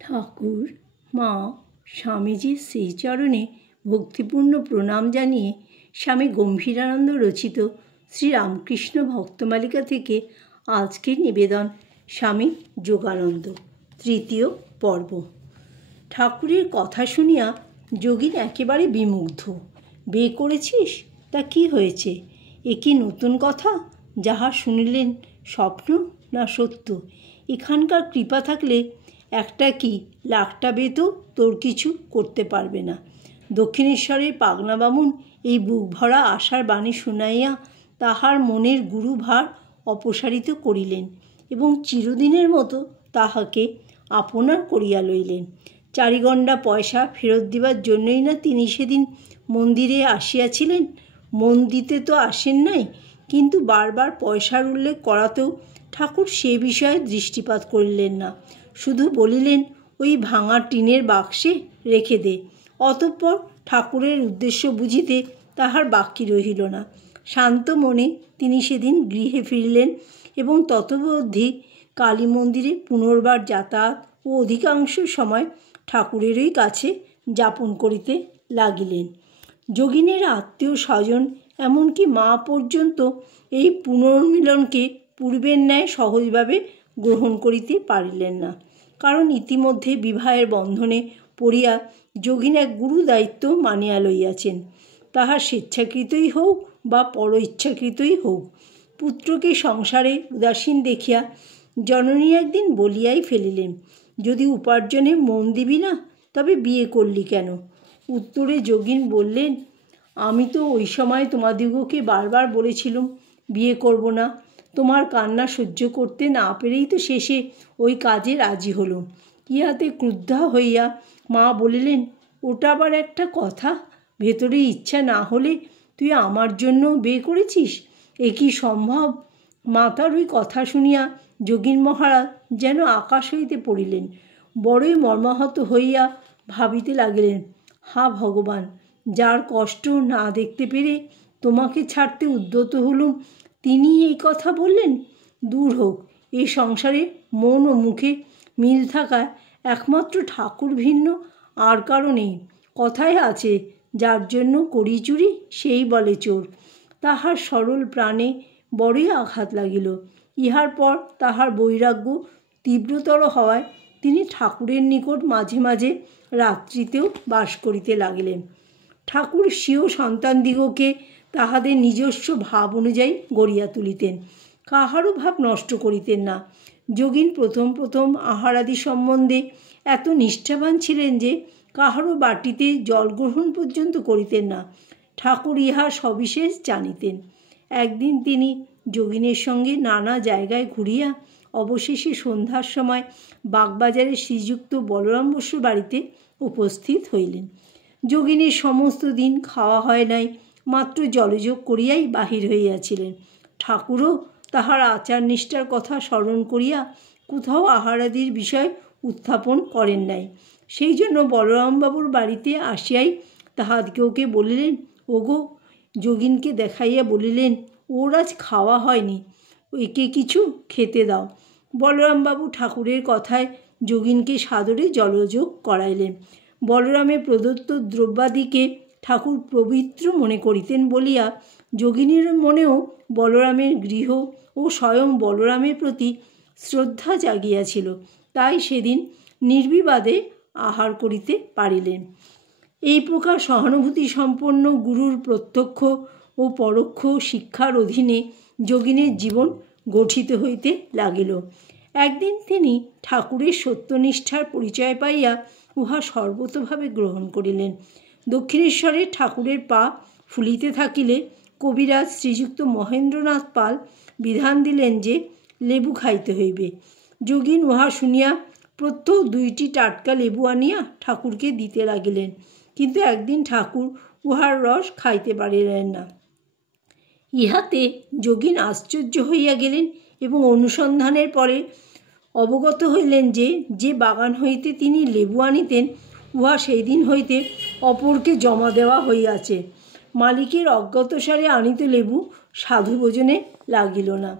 ঠাকুর মা স্বামীজির শ্রীচরণে ভক্তিপূর্ণ প্রণাম জানিয়ে স্বামী গম্ভীরানন্দ রচিত শ্রীরামকৃষ্ণ ভক্তমালিকা থেকে আজকের নিবেদন স্বামী যোগানন্দ, তৃতীয় পর্ব। ঠাকুরের কথা শুনিয়া যোগীন একেবারে বিমুগ্ধ। বিয়ে করেছিস? তা কি হয়েছে? এ কি নতুন কথা? যাহা শুনিলেন স্বপ্ন না সত্য? এখানকার কৃপা থাকলে একটা কি লাখটা বেতো তোর কিছু করতে পারবে না। দক্ষিণেশ্বরের পাগনা বামুন এই বুক ভরা আশার বাণী শুনাইয়া তাহার মনের গুরুভার অপসারিত করিলেন এবং চিরদিনের মতো তাহাকে আপনার করিয়া লইলেন। চারিগণ্ডা পয়সা ফেরত দিবার জন্যই না তিনি সেদিন মন্দিরে আসিয়াছিলেন। মন দিতে তো আসেন নাই, কিন্তু বারবার পয়সার উল্লেখ করাতেও ঠাকুর সে বিষয়ে দৃষ্টিপাত করিলেন না। শুধু বলিলেন, ওই ভাঙা টিনের বাক্সে রেখে দে। অতঃপর ঠাকুরের উদ্দেশ্য বুঝিতে তাহার বাকি রহিল না। শান্ত মনে তিনি সেদিন গৃহে ফিরলেন এবং ততবধি কালী মন্দিরে পুনর্বার যাতায়াত ও অধিকাংশ সময় ঠাকুরেরই কাছে যাপন করিতে লাগিলেন। যোগিনের আত্মীয় স্বজন এমনকি মা পর্যন্ত এই পুনর্মিলনকে পূর্বের ন্যায় সহজভাবে গ্রহণ করিতে পারিলেন না, কারণ ইতিমধ্যে বিবাহের বন্ধনে পড়িয়া যোগিন এক গুরু দায়িত্ব মানিয়া লইয়াছেন। তাহা স্বেচ্ছাকৃতই হোক বা পর ইচ্ছাকৃতই হোক। পুত্রকে সংসারে উদাসীন দেখিয়া জননী একদিন বলিয়াই ফেলিলেন, যদি উপার্জনে মন দিবি না তবে বিয়ে করলি কেন? উত্তরে যোগিন বললেন, আমি তো ওই সময় তোমাদিগকে বারবার বলেছিলুম বিয়ে করব না। তোমার কান্না সহ্য করতে না পেরেই তো শেষে ওই কাজে রাজি হলো। ইহাতে ক্রুদ্ধা হইয়া মা বলিলেন, ওটা আবার একটা কথা? ভেতরে ইচ্ছা না হলে তুই আমার জন্য বিয়ে করেছিস? এ কি সম্ভব? মাতার ওই কথা শুনিয়া যোগীন মহারাজ যেন আকাশ হইতে পড়িলেন। বড়ই মর্মাহত হইয়া ভাবিতে লাগিলেন, হা ভগবান, যার কষ্ট না দেখতে পেরে তোমাকে ছাড়তে উদ্যত হলুম, তিনি এই কথা বললেন? দূর হোক, এ সংসারে মন ও মুখে মিল থাকা একমাত্র ঠাকুর ভিন্ন আর কারো নেই। কথায় আছে, যার জন্য করি চুরি সেই বলে চোর। তাহার সরল প্রাণে বড়ই আঘাত লাগিল। ইহার পর তাহার বৈরাগ্য তীব্রতর হওয়ায় তিনি ঠাকুরের নিকট মাঝে মাঝে রাত্রিতেও বাস করিতে লাগিলেন। ঠাকুর স্বীয় সন্তানদিগকে তাহাদের নিজস্ব ভাব অনুযায়ী গড়িয়া তুলিতেন, কাহারও ভাব নষ্ট করিতেন না। যোগীন প্রথম প্রথম আহারাদি সম্বন্ধে এত নিষ্ঠাবান ছিলেন যে কাহারও বাটিতে জল গ্রহণ পর্যন্ত করিতেন না। ঠাকুর ইহা সবিশেষ জানিতেন। একদিন তিনি যোগিনের সঙ্গে নানা জায়গায় ঘুরিয়া অবশেষে সন্ধ্যার সময় বাগবাজারে শ্রীযুক্ত বলরাম বসুর বাড়িতে উপস্থিত হইলেন। যোগিনীর সমস্ত দিন খাওয়া হয় নাই, মাত্র জলযোগ করিয়াই বাহির হইয়াছিলেন। ঠাকুরও তাহার আচার নিষ্ঠার কথা স্মরণ করিয়া কোথাও আহারাদির বিষয় উত্থাপন করেন নাই। সেই জন্য বলরামবাবুর বাড়িতে আসিয়াই তাহাদিগকে বলিলেন, ওগো, যোগিনকে দেখাইয়া বলিলেন, ওর আজ খাওয়া হয়নি, একে কিছু খেতে দাও। বলরামবাবু ঠাকুরের কথায় যোগিনকে সাদরে জলযোগ করাইলেন। বলরামের প্রদত্ত দ্রব্যাদিকে ঠাকুর পবিত্র মনে করিতেন বলিয়া যোগিনীর মনেও বলরামের গৃহ ও স্বয়ং বলরামের প্রতি শ্রদ্ধা জাগিয়াছিল। তাই সেদিন নির্বিবাদে আহার করিতে পারিলেন। এই প্রকার সহানুভূতি সম্পন্ন গুরুর প্রত্যক্ষ ও পরোক্ষ শিক্ষার অধীনে যোগিনের জীবন গঠিত হইতে লাগিল। একদিন তিনি ঠাকুরের সত্যনিষ্ঠার পরিচয় পাইয়া উহা সর্বতোভাবে গ্রহণ করিলেন। দক্ষিণেশ্বরে ঠাকুরের পা ফুলিতে থাকিলে কবিরাজ শ্রীযুক্ত মহেন্দ্রনাথ পাল বিধান দিলেন যে লেবু খাইতে হইবে। যোগিন উহা শুনিয়া প্রত্যহ 2টি টাটকা লেবু আনিয়া ঠাকুরকে দিতে লাগিলেন, কিন্তু একদিন ঠাকুর উহার রস খাইতে পারিলেন না। ইহাতে যোগিন আশ্চর্য হইয়া গেলেন এবং অনুসন্ধানের পরে অবগত হইলেন যে বাগান হইতে তিনি লেবু আনিতেন উহা সেই দিন হইতে অপরকে জমা দেওয়া হইয়াছে। মালিকের অজ্ঞাতসারে আনিত লেবু সাধু ভোজনে লাগিল না।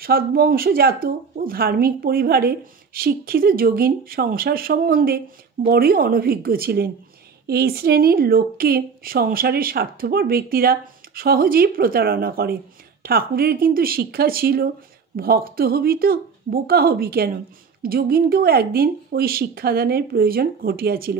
সদ্বংশজাত ও ধার্মিক পরিবারে শিক্ষিত যোগিন সংসার সম্বন্ধে বড়ই অনভিজ্ঞ ছিলেন। এই শ্রেণীর লোককে সংসারের স্বার্থপর ব্যক্তিরা সহজেই প্রতারণা করে। ঠাকুরের কিন্তু শিক্ষা ছিল, ভক্ত হবি তো বোকা হবি কেন। যোগিনকেও একদিন ওই শিক্ষাদানের প্রয়োজন ঘটিয়াছিল।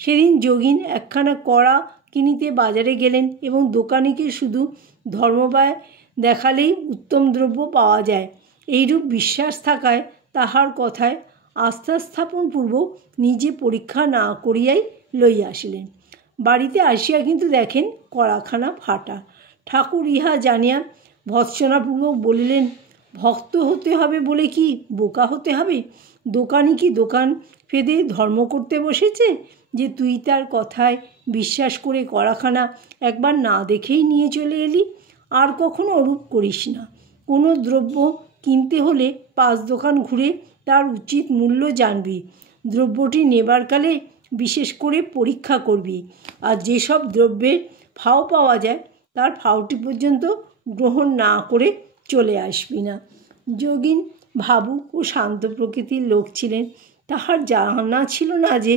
সেদিন যোগিন একখানা কড়া কিনিতে বাজারে গেলেন এবং দোকানিকে শুধু ধর্মবায় দেখালেই উত্তম দ্রব্য পাওয়া যায় এইরূপ বিশ্বাস থাকায় তাহার কথায় আস্থা স্থাপনপূর্বক নিজে পরীক্ষা না করিয়াই লইয়া আসিলেন। বাড়িতে আসিয়া কিন্তু দেখেন কড়াখানা ফাটা। ঠাকুর ইহা জানিয়া ভৎসনাপূর্বক বলিলেন, ভক্ত হতে হবে বলে কি বোকা হতে হবে? দোকানি কি দোকান ফেদে ধর্ম করতে বসেছে যে তুই তার কথায় বিশ্বাস করে কড়াখানা একবার না দেখেই নিয়ে চলে এলি? আর কখনো ওরূপ করিস না। কোনো দ্রব্য কিনতে হলে 5 দোকান ঘুরে তার উচিত মূল্য জানবি। দ্রব্যটি নেবার কালে বিশেষ করে পরীক্ষা করবি। আর যেসব দ্রব্যের ফাও পাওয়া যায় তার ফাওটি পর্যন্ত গ্রহণ না করে চলে আসবি না। যোগিন ভাবুক ও শান্ত প্রকৃতির লোক ছিলেন। তাহার জানা ছিল না যে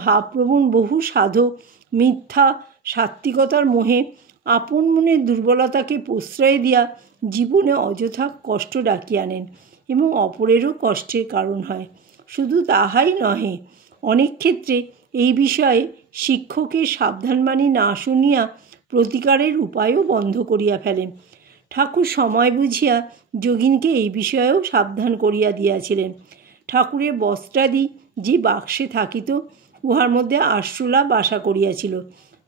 ভাবপ্রবণ বহু সাধক মিথ্যা সাত্ত্বিকতার মোহে আপন মনের দুর্বলতাকে প্রশ্রয় দিয়া জীবনে অযথা কষ্ট ডাকিয়ে আনেন এবং অপরেরও কষ্টের কারণ হয়। শুধু তাহাই নহে, অনেক ক্ষেত্রে এই বিষয়ে শিক্ষকের সাবধানবাণী না শুনিয়া প্রতিকারের উপায়ও বন্ধ করিয়া ফেলেন। ঠাকুর সময় বুঝিয়া যোগিনকে এই বিষয়েও সাবধান করিয়া দিয়াছিলেন। ঠাকুরের বস্ত্রাদি যে বাক্সে থাকিত উহার মধ্যে আরশোলা বাসা করিয়াছিল।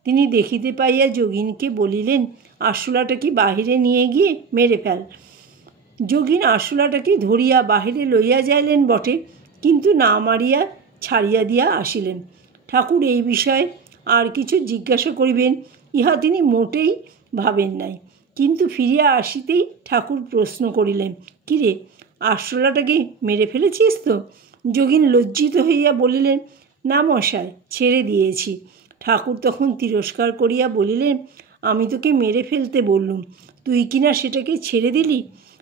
তিনি দেখিতে পাইয়া যোগিনকে বলিলেন, আরশোলাটাকে বাহিরে নিয়ে গিয়ে মেরে ফেল। যোগিন আরশোলাটাকে ধরিয়া বাহিরে লইয়া যাইলেন বটে, কিন্তু না মারিয়া ছাড়িয়া দিয়া আসিলেন। ঠাকুর এই বিষয়ে আর কিছু জিজ্ঞাসা করিবেন ইহা তিনি মোটেই ভাবেন নাই। কিন্তু ফিরিয়া আসিতেই ঠাকুর প্রশ্ন করিলেন, কিরে, আরশোলাটাকে মেরে ফেলেছিস তো? যোগিন লজ্জিত হইয়া বলিলেন, না মশাই, ছেড়ে দিয়েছি। ঠাকুর তখন তিরস্কার করিয়া বলিলেন, আমি তোকে মেরে ফেলতে বললুম, তুই কিনা সেটাকে ছেড়ে দিলি।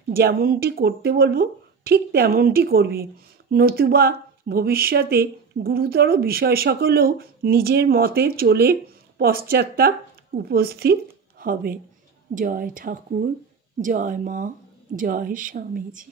যেমনটি করতে বলবো ঠিক তেমনটি করবি, নতুবা ভবিষ্যতে গুরুতর বিষয় সকলেও নিজের মতে চলে পশ্চাৎতাপ উপস্থিত হবে। জয় ঠাকুর, জয় মা, জয় স্বামীজি।